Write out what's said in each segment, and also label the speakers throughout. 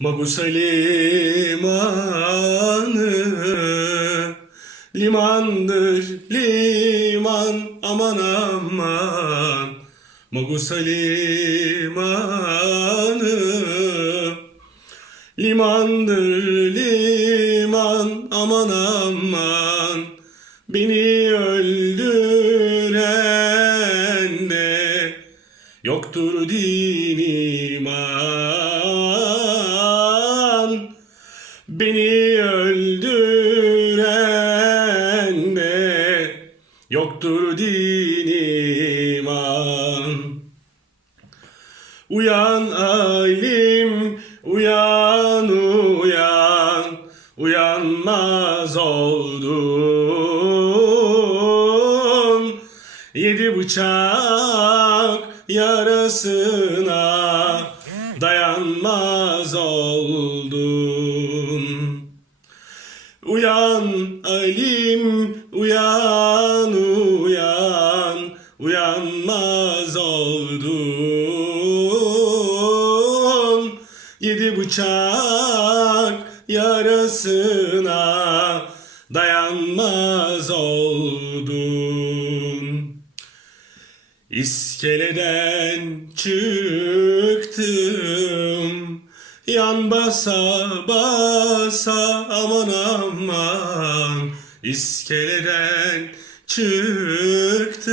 Speaker 1: Magusa limanı Limandır liman aman aman. Magusa limanı Limandır liman aman aman. Beni öldüren de Yoktur din iman Beni öldüren de Yoktur din iman Uyan alim, uyan uyan, uyanmaz oldun. Yedi bıçak yarasına dayanmaz oldun. Uyan alim, uyan uyan, uyanmaz oldun. Yedi bıçak yarasına dayanmaz oldun. İskeleden çıktım. Yan basa basa aman aman. İskeleden çıktım.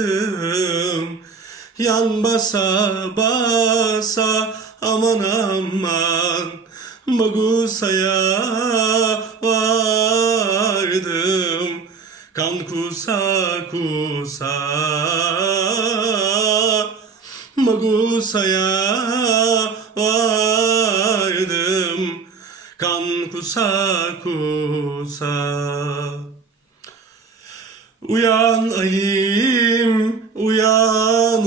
Speaker 1: Yan basa basa aman aman. Magusa'ya vardım. Kan kusa kusa Magusa'ya vardım. Kan kusa kusa. Uyan ayım, uyan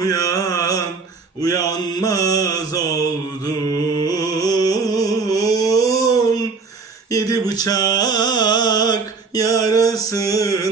Speaker 1: uyan, uyanmaz oldun. Yedi bıçak yarasına